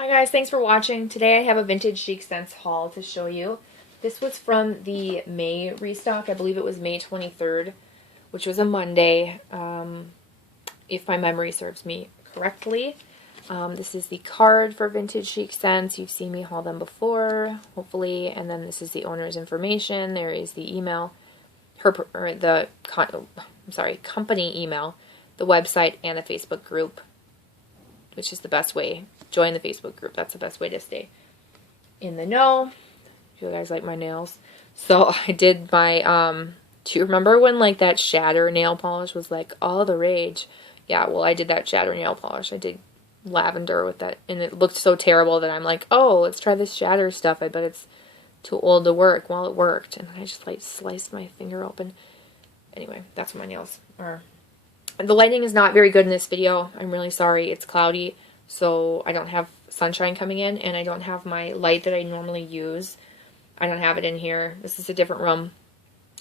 Hi guys, thanks for watching. Today I have a vintage Chic Scents haul to show you. This was from the May restock. I believe it was May 23rd, which was a Monday, if my memory serves me correctly. This is the card for vintage Chic Scents. You've seen me haul them before, hopefully. And then this is the owner's information. There is the email, company email, the website, and the Facebook group, which is the best way. Join the Facebook group. That's the best way to stay in the know. If you guys like my nails. So I did my, do you remember when like that shatter nail polish was like all the rage? Yeah, well I did that shatter nail polish. I did lavender with that and it looked so terrible that I'm like, oh, let's try this shatter stuff. I bet it's too old to work. Well, it worked. And I just like sliced my finger open. Anyway, that's what my nails are. The lighting is not very good in this video. I'm really sorry. It's cloudy. So I don't have sunshine coming in, and I don't have my light that I normally use. I don't have it in here. This is a different room.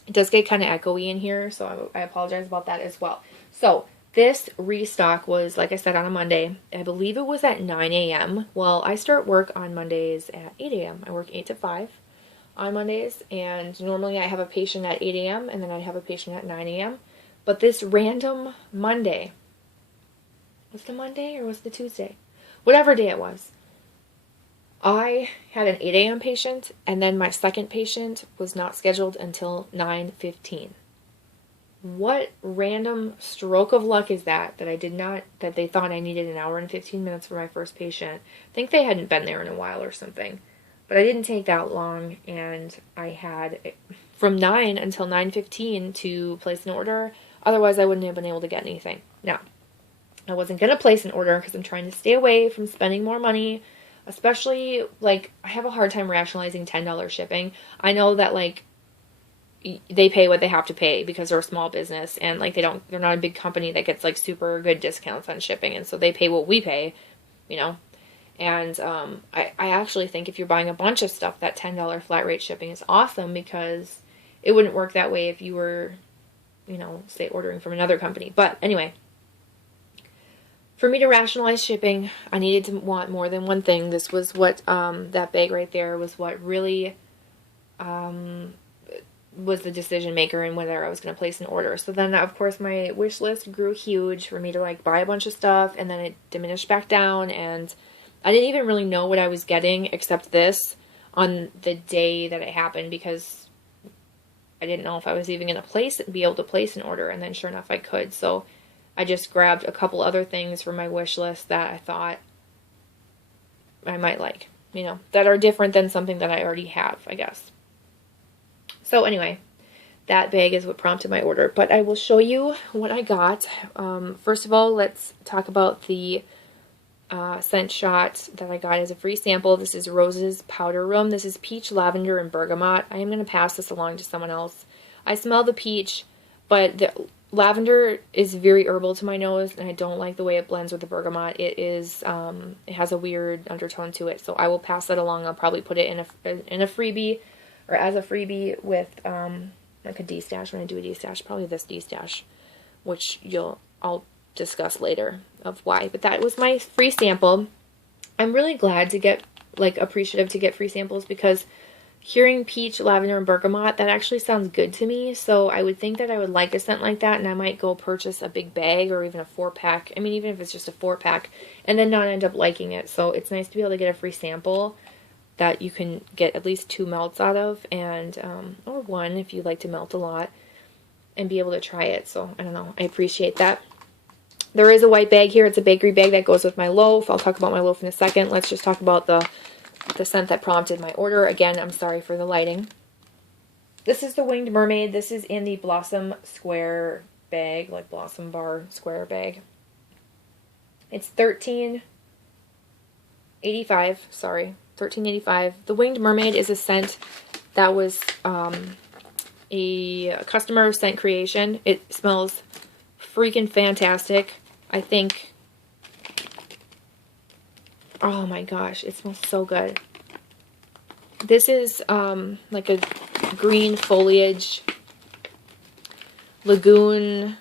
It does get kind of echoey in here, so I apologize about that as well. So this restock was, like I said, on a Monday. I believe it was at 9 a.m. Well, I start work on Mondays at 8 a.m. I work 8 to 5 on Mondays, and normally I have a patient at 8 a.m. and then I'd have a patient at 9 a.m. But this random Monday, was the Monday or was the Tuesday? Whatever day it was. I had an 8 a.m. patient, and then my second patient was not scheduled until 9:15. What random stroke of luck is that that they thought I needed an hour and 15 minutes for my first patient? I think they hadn't been there in a while or something. But I didn't take that long, and I had from 9 until 9:15 to place an order. Otherwise, I wouldn't have been able to get anything. Now, I wasn't going to place an order because I'm trying to stay away from spending more money, especially, like, I have a hard time rationalizing $10 shipping. I know that, like, they pay what they have to pay because they're a small business, and, like, they're not a big company that gets, like, super good discounts on shipping, and so they pay what we pay, you know. And I actually think if you're buying a bunch of stuff, that $10 flat rate shipping is awesome because it wouldn't work that way if you were, you know, say ordering from another company. But anyway, for me to rationalize shipping, I needed to want more than one thing. This was what, that bag right there was what really was the decision maker in whether I was going to place an order. So then, of course, my wish list grew huge for me to, like, buy a bunch of stuff, and then it diminished back down, and I didn't even really know what I was getting except this on the day that it happened because I didn't know if I was even going to be able to place an order, and then sure enough I could. So I just grabbed a couple other things from my wish list that I thought I might like, you know, that are different than something that I already have, I guess. So anyway, that bag is what prompted my order, but I will show you what I got. First of all, let's talk about the scent shot that I got as a free sample. This is Rose's Powder Room. This is peach, lavender, and bergamot. I am going to pass this along to someone else. I smell the peach, but the lavender is very herbal to my nose, and I don't like the way it blends with the bergamot. It has a weird undertone to it, so I will pass that along. I'll probably put it in a freebie, or as a freebie with like a DESTASH when I do a DESTASH. Probably this DESTASH, which I'll discuss later of why. But that was my free sample. I'm really glad to get, like, appreciative to get free samples because hearing peach, lavender, and bergamot, that actually sounds good to me. So I would think that I would like a scent like that, and I might go purchase a big bag or even a 4-pack. I mean, even if it's just a 4-pack, and then not end up liking it. So it's nice to be able to get a free sample that you can get at least 2 melts out of, and or 1 if you like to melt a lot, and be able to try it. So I don't know, I appreciate that. There is a white bag here. It's a bakery bag that goes with my loaf. I'll talk about my loaf in a second. Let's just talk about the scent that prompted my order. Again, I'm sorry for the lighting. This is the Winged Mermaid. This is in the Blossom Square bag, like Blossom Bar Square bag. It's $13.85. Sorry, $13.85. The Winged Mermaid is a scent that was a customer scent creation. It smells freaking fantastic. I think, oh my gosh, it smells so good. This is like a green foliage lagoon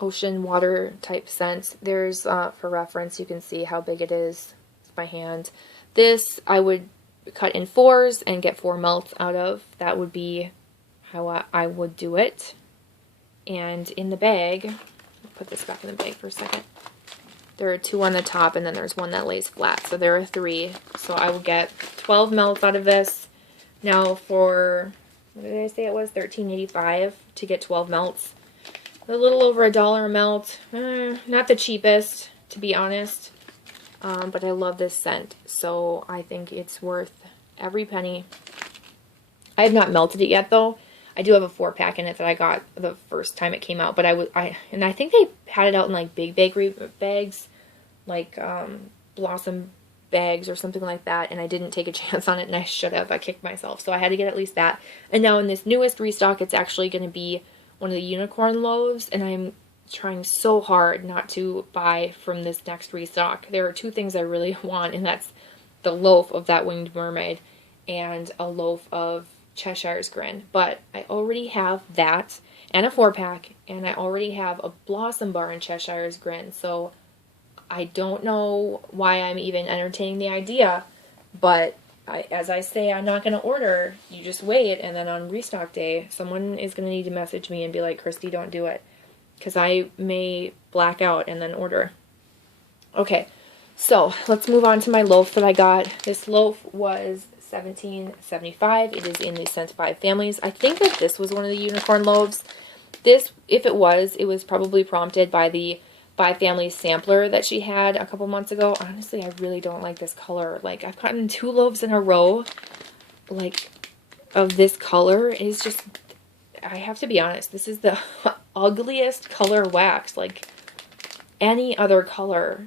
ocean water type scent. There's, for reference, you can see how big it is by hand. This I would cut in 4s and get 4 melts out of. That would be how I would do it. And in the bag, I'll put this back in the bag for a second. There are 2 on the top, and then there's 1 that lays flat. So there are 3. So I will get 12 melts out of this. Now for, what did I say it was? $13.85 to get 12 melts. A little over $1 a melt. Not the cheapest, to be honest. But I love this scent. So I think it's worth every penny. I have not melted it yet, though. I do have a 4-pack in it that I got the first time it came out, but I think they had it out in like big bakery bags, like Blossom bags or something like that, and I didn't take a chance on it, and I should have. I kicked myself, so I had to get at least that. And now in this newest restock, it's actually going to be one of the unicorn loaves, and I'm trying so hard not to buy from this next restock. There are 2 things I really want, and that's the loaf of that Winged Mermaid and a loaf of Cheshire's Grin, but I already have that and a 4-pack, and I already have a Blossom bar in Cheshire's Grin, so I don't know why I'm even entertaining the idea, but as I say, I'm not going to order. You just wait, and then on restock day, someone is going to need to message me and be like, Christy, don't do it, because I may black out and then order. Okay, so let's move on to my loaf that I got. This loaf was $17.75. It is in the Scent 5 families. I think that this was one of the unicorn loaves. This, if it was probably prompted by the 5 families sampler that she had a couple months ago. Honestly, I really don't like this color. Like, I've gotten 2 loaves in a row, like, of this color. It is just, I have to be honest, this is the ugliest color wax. Like, any other color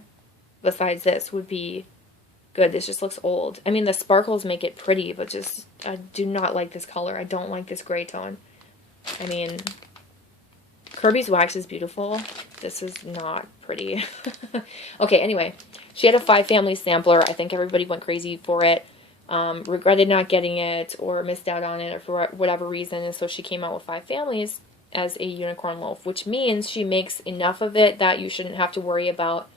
besides this would be good. This just looks old. I mean, the sparkles make it pretty, but just, I do not like this color. I don't like this gray tone. I mean, Kirby's wax is beautiful. This is not pretty. Okay, anyway, she had a 5 family sampler. I think everybody went crazy for it. Regretted not getting it or missed out on it or for whatever reason, and so she came out with 5 families as a unicorn loaf, which means she makes enough of it that you shouldn't have to worry about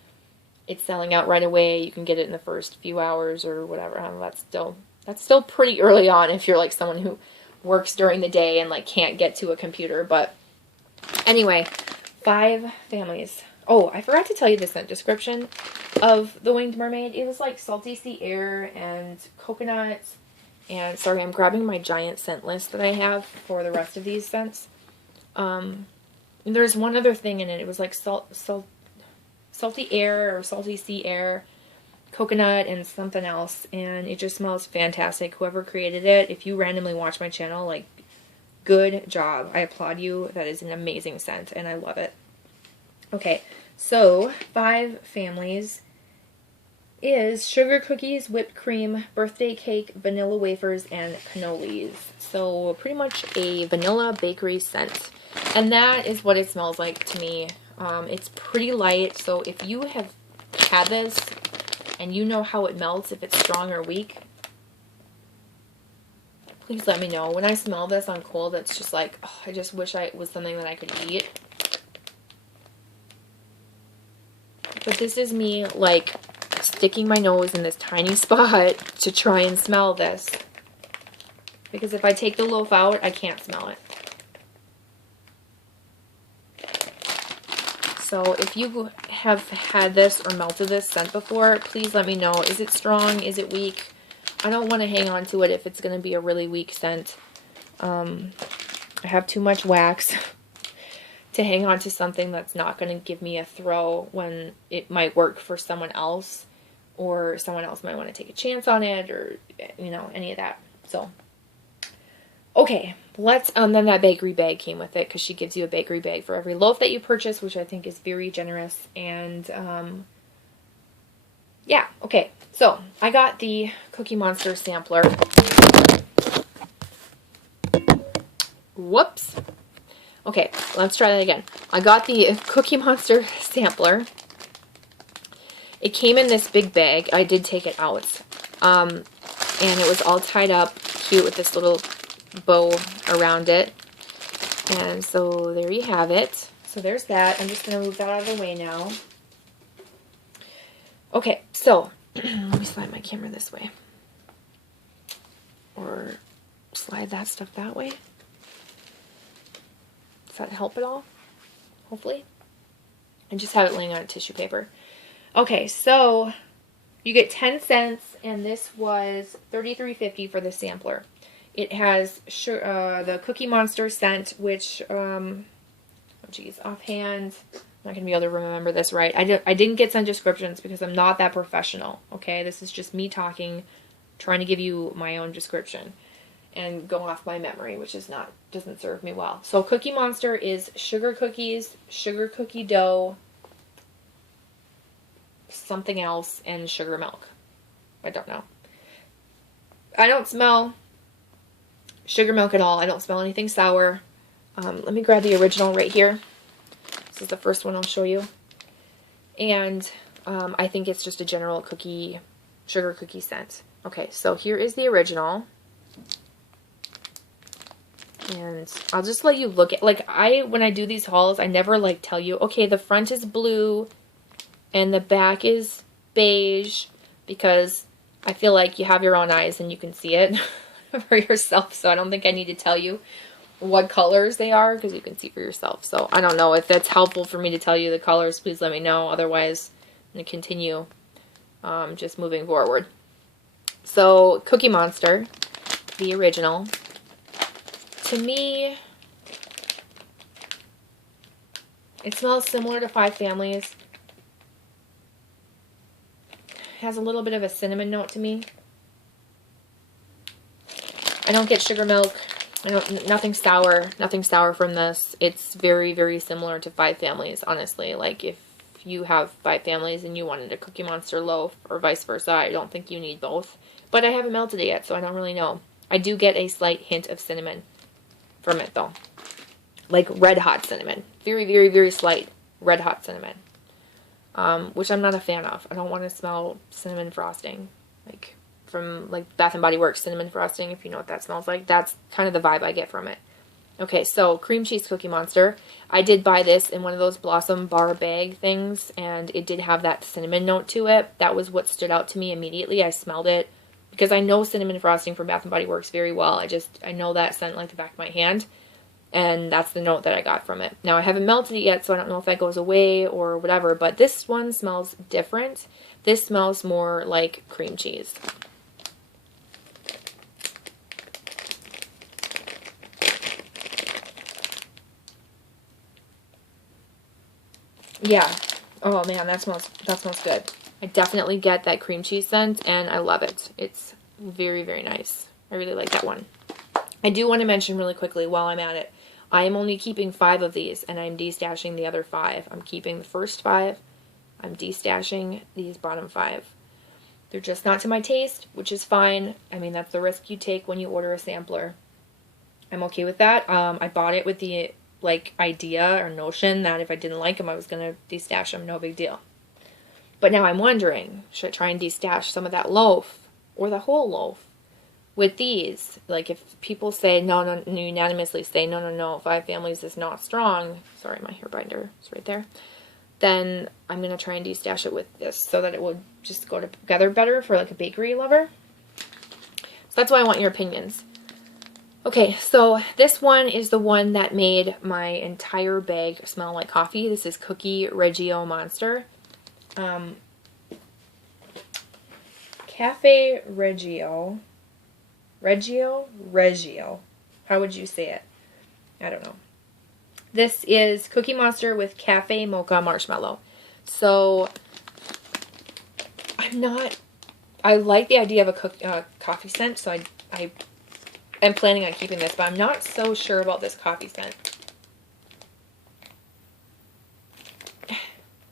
it's selling out right away. You can get it in the first few hours or whatever. That's still pretty early on if you're like someone who works during the day and like can't get to a computer. But anyway, 5 families. Oh, I forgot to tell you the scent description of the Winged Mermaid. It was like salty sea air and coconuts. And sorry, I'm grabbing my giant scent list that I have for the rest of these scents. There's one other thing in it. It was like salty air or salty sea air, coconut, and something else, and it just smells fantastic. Whoever created it, if you randomly watch my channel, like, good job. I applaud you. That is an amazing scent, and I love it. Okay, so 5 families is sugar cookies, whipped cream, birthday cake, vanilla wafers, and cannolis. So pretty much a vanilla bakery scent, and that is what it smells like to me. It's pretty light, so if you have had this and you know how it melts, if it's strong or weak, please let me know. When I smell this on cold, it's just like, oh, I just wish it was something that I could eat. But this is me, like, sticking my nose in this tiny spot to try and smell this. Because if I take the loaf out, I can't smell it. So if you have had this or melted this scent before, please let me know. Is it strong? Is it weak? I don't want to hang on to it if it's going to be a really weak scent. I have too much wax to hang on to something that's not going to give me a throw when it might work for someone else, or someone else might want to take a chance on it, or, you know, any of that. So, okay, then that bakery bag came with it, because she gives you a bakery bag for every loaf that you purchase, which I think is very generous. And, yeah, okay, so I got the Cookie Monster sampler. Whoops. Okay, let's try that again. I got the Cookie Monster sampler. It came in this big bag. I did take it out. And it was all tied up cute with this little bow around it. And so there you have it. So there's that. I'm just going to move that out of the way now. Okay, so let me slide my camera this way. Or slide that stuff that way. Does that help at all? Hopefully. I just have it laying on tissue paper. Okay, so you get 10 cents, and this was $33.50 for the sampler. It has the Cookie Monster scent, which, oh geez, offhand, I'm not going to be able to remember this right. I didn't get scent descriptions because I'm not that professional, okay? This is just me talking, trying to give you my own description and go off my memory, which doesn't serve me well. So Cookie Monster is sugar cookies, sugar cookie dough, something else, and sugar milk. I don't know. I don't smell sugar milk at all. I don't smell anything sour. Let me grab the original right here. This is the first one I'll show you. And I think it's just a general sugar cookie scent. Okay, so here is the original. And I'll just let you look at, like, when I do these hauls, I never, like, tell you, okay, the front is blue and the back is beige, because I feel like you have your own eyes and you can see it for yourself, so I don't think I need to tell you what colors they are, because you can see for yourself. So I don't know if that's helpful for me to tell you the colors. Please let me know. Otherwise, I'm going to continue just moving forward. So Cookie Monster, the original. To me, it smells similar to Five Families. It has a little bit of a cinnamon note to me. I don't get sugar milk. Nothing sour from this. It's very, very similar to Five Families, honestly. Like, if you have Five Families and you wanted a Cookie Monster loaf, or vice versa, I don't think you need both. But I haven't melted it yet, so I don't really know. I do get a slight hint of cinnamon from it, though. Like red hot cinnamon. Very, very, very slight red hot cinnamon. Which I'm not a fan of. I don't want to smell cinnamon frosting. Like, from like Bath & Body Works cinnamon frosting, if you know what that smells like. That's kind of the vibe I get from it. Okay, so cream cheese Cookie Monster. I did buy this in one of those Blossom bar bag things, and it did have that cinnamon note to it. That was what stood out to me immediately. I smelled it because I know cinnamon frosting from Bath & Body Works very well. I know that scent like the back of my hand, and that's the note that I got from it. Now, I haven't melted it yet, so I don't know if that goes away or whatever, but this one smells different. This smells more like cream cheese. Yeah. Oh man, that smells good. I definitely get that cream cheese scent, and I love it. It's very, very nice. I really like that one. I do want to mention really quickly while I'm at it, I am only keeping 5 of these, and I'm destashing the other 5. I'm keeping the first 5. I'm destashing these bottom 5. They're just not to my taste, which is fine. I mean, that's the risk you take when you order a sampler. I'm okay with that. I bought it with the idea or notion that if I didn't like them, I was going to destash them. No big deal. But now I'm wondering, should I try and destash some of that loaf or the whole loaf with these? Like, if people say no, unanimously say no, Five Families is not strong. Sorry, my hair binder is right there. Then I'm going to try and destash it with this so that it would just go together better for like a bakery lover. So that's why I want your opinions. Okay, so this one is the one that made my entire bag smell like coffee. This is Cookie Reggio Monster. Cafe Reggio. Reggio. How would you say it? I don't know. This is Cookie Monster with Cafe Mocha Marshmallow. So, I like the idea of a coffee scent, so I am planning on keeping this, but I'm not so sure about this coffee scent.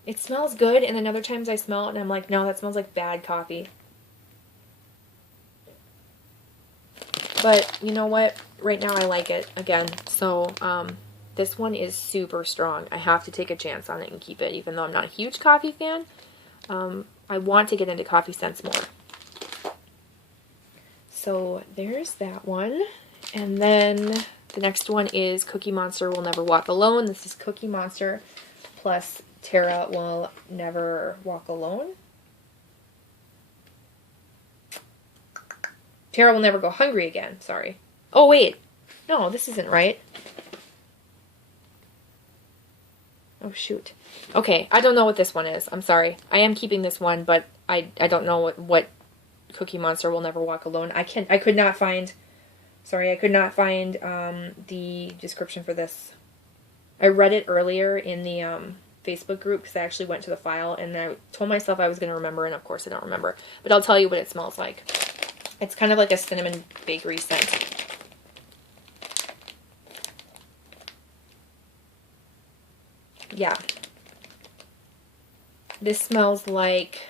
It smells good, and then other times I smell it and I'm like, no, that smells like bad coffee. But you know what? Right now I like it again. So this one is super strong. I have to take a chance on it and keep it, even though I'm not a huge coffee fan. I want to get into coffee scents more. So there's that one. And then The next one is Cookie Monster Will Never Walk Alone. This is Cookie Monster plus Tara Will Never Walk Alone. Tara Will Never Go Hungry Again. Sorry. Oh, wait. No, this isn't right. Oh, shoot. Okay, I don't know what this one is. I'm sorry. I am keeping this one, but I don't know what Cookie Monster Will Never Walk Alone. I could not find... Sorry, I could not find the description for this. I read it earlier in the Facebook group because I actually went to the file and I told myself I was going to remember, and of course I don't remember. But I'll tell you what it smells like. It's kind of like a cinnamon bakery scent. Yeah. This smells like...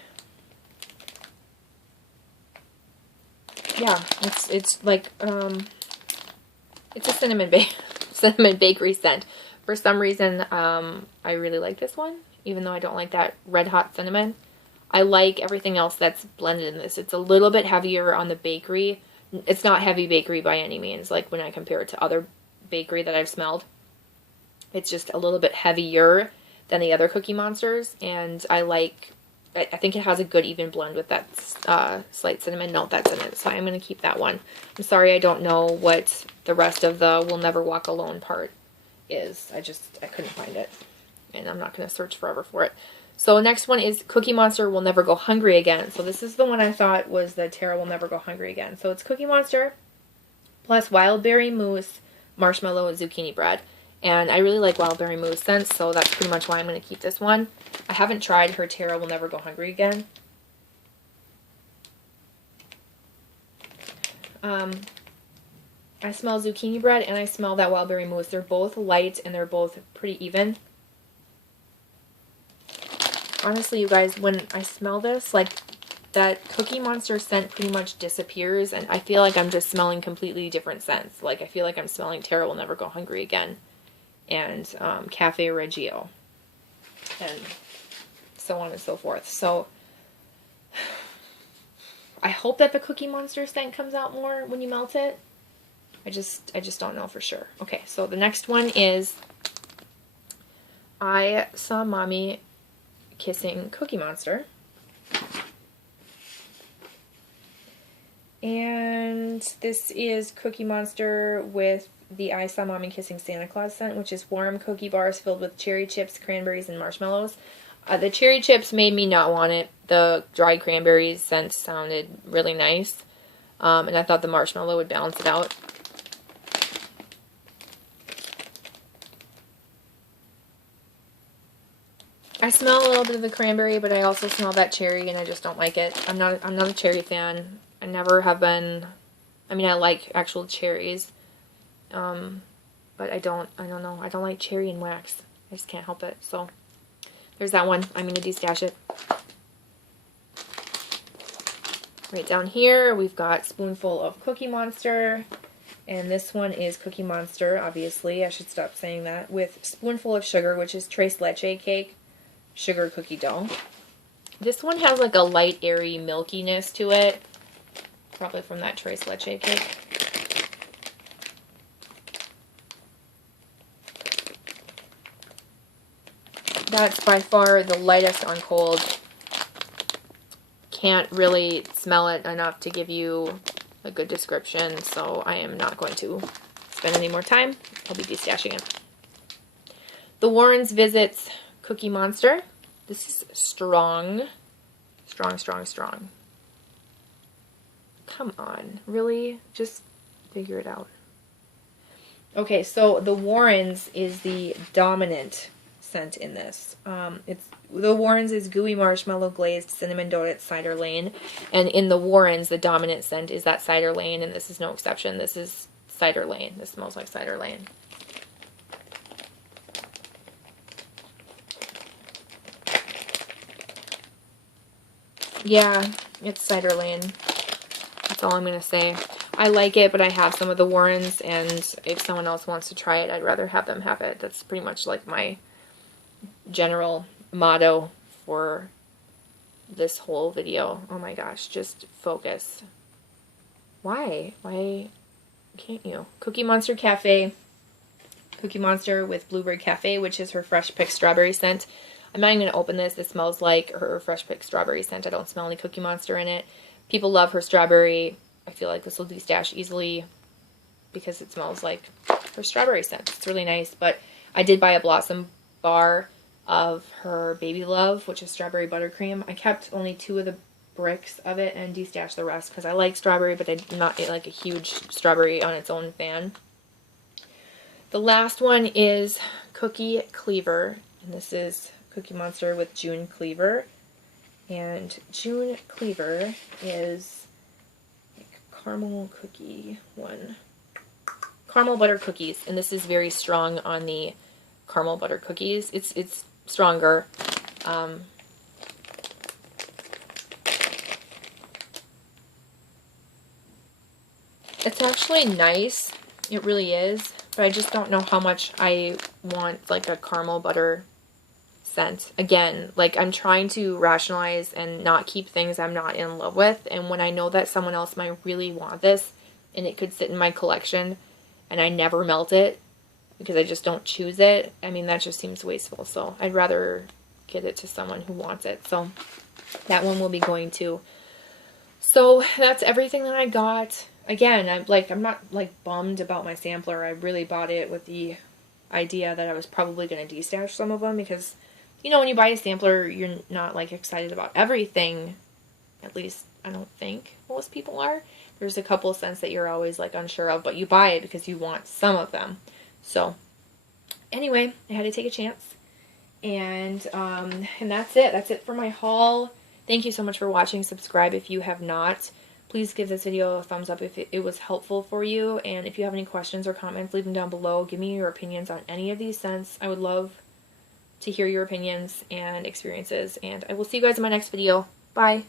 Yeah, it's like, it's a cinnamon bakery scent. For some reason, I really like this one, even though I don't like that red hot cinnamon. I like everything else that's blended in this. It's a little bit heavier on the bakery. It's not heavy bakery by any means, like when I compare it to other bakery that I've smelled. It's just a little bit heavier than the other Cookie Monsters, and I think it has a good even blend with that slight cinnamon note that's in it, so I'm going to keep that one. I'm sorry I don't know what the rest of the Will Never Walk Alone part is. I couldn't find it, and I'm not going to search forever for it. So next one is Cookie Monster Will Never Go Hungry Again. So this is the one I thought was the Tara Will Never Go Hungry Again. So it's Cookie Monster plus Wild Berry Mousse, Marshmallow, and Zucchini Bread. And I really like Wild Berry Mousse scents, so that's pretty much why I'm going to keep this one. I haven't tried her Tara Will Never Go Hungry Again. I smell Zucchini Bread and I smell that Wild Berry Mousse. They're both light and they're both pretty even. Honestly, you guys, when I smell this, like, that Cookie Monster scent pretty much disappears, and I feel like I'm just smelling completely different scents. Like, I feel like I'm smelling Tara Will Never Go Hungry Again, and Cafe Reggio, and so on and so forth. So, I hope that the Cookie Monster scent comes out more when you melt it. I just don't know for sure. Okay, so the next one is I Saw Mommy Kissing Cookie Monster. And this is Cookie Monster with the I Saw Mommy Kissing Santa Claus scent, which is warm cookie bars filled with cherry chips, cranberries, and marshmallows. The cherry chips made me not want it. The dried cranberries scent sounded really nice. And I thought the marshmallow would balance it out. I smell a little bit of the cranberry, but I also smell that cherry, and I just don't like it. I'm not a cherry fan. I never have been. I mean, I like actual cherries, but I don't know. I don't like cherry and wax. I just can't help it. So there's that one. I'm gonna destash it. Right down here, we've got Spoonful of Cookie Monster, and this one is Cookie Monster. Obviously, I should stop saying that. With Spoonful of Sugar, which is Tres Leche cake. Sugar cookie dough. This one has like a light, airy milkiness to it. Probably from that Tres Leche cake. That's by far the lightest on cold. Can't really smell it enough to give you a good description, so I am not going to spend any more time. I'll be destashing it. The Warrens Visits Cookie Monster. This is strong. Strong, strong, strong. Come on. Really? Just figure it out. Okay, so the Warrens is the dominant scent in this. The Warrens is Gooey Marshmallow Glazed Cinnamon Donut Cider Lane. And in the Warrens, the dominant scent is that Cider Lane, and this is no exception. This is Cider Lane. This smells like Cider Lane. Yeah, it's Cider Lane. That's all I'm going to say. I like it, but I have some of the Warrens, and if someone else wants to try it, I'd rather have them have it. That's pretty much like my general motto for this whole video. Oh my gosh, just focus. Why? Why can't you? Cookie Monster Cafe. Cookie Monster with Blueberry Cafe, which is her fresh picked strawberry scent. I'm not even going to open this. It smells like her fresh picked strawberry scent. I don't smell any Cookie Monster in it. People love her strawberry. I feel like this will destash easily because it smells like her strawberry scent. It's really nice, but I did buy a Blossom bar of her Baby Love, which is strawberry buttercream. I kept only 2 of the bricks of it and destashed the rest because I like strawberry, but I'm not like a huge strawberry on its own fan. The last one is Cookie Cleaver, and this is Cookie Monster with June Cleaver. And June Cleaver is like caramel cookie one. Caramel butter cookies, and this is very strong on the caramel butter cookies. It's stronger. It's actually nice. It really is. But I just don't know how much I want like a caramel butter scent. Again, like I'm trying to rationalize and not keep things I'm not in love with. And when I know that someone else might really want this and it could sit in my collection and I never melt it because I just don't choose it, I mean, that just seems wasteful. So I'd rather get it to someone who wants it. So that one will be going to. So that's everything that I got. Again, I'm not like bummed about my sampler. I really bought it with the idea that I was probably going to destash some of them because, you know, when you buy a sampler, you're not like excited about everything. At least I don't think most people are. There's a couple scents that you're always like unsure of, but you buy it because you want some of them. So anyway, I had to take a chance. And that's it. That's it for my haul. Thank you so much for watching. Subscribe if you have not. Please give this video a thumbs up if it was helpful for you. And if you have any questions or comments, leave them down below. Give me your opinions on any of these scents. I would love to hear your opinions and experiences. And I will see you guys in my next video. Bye.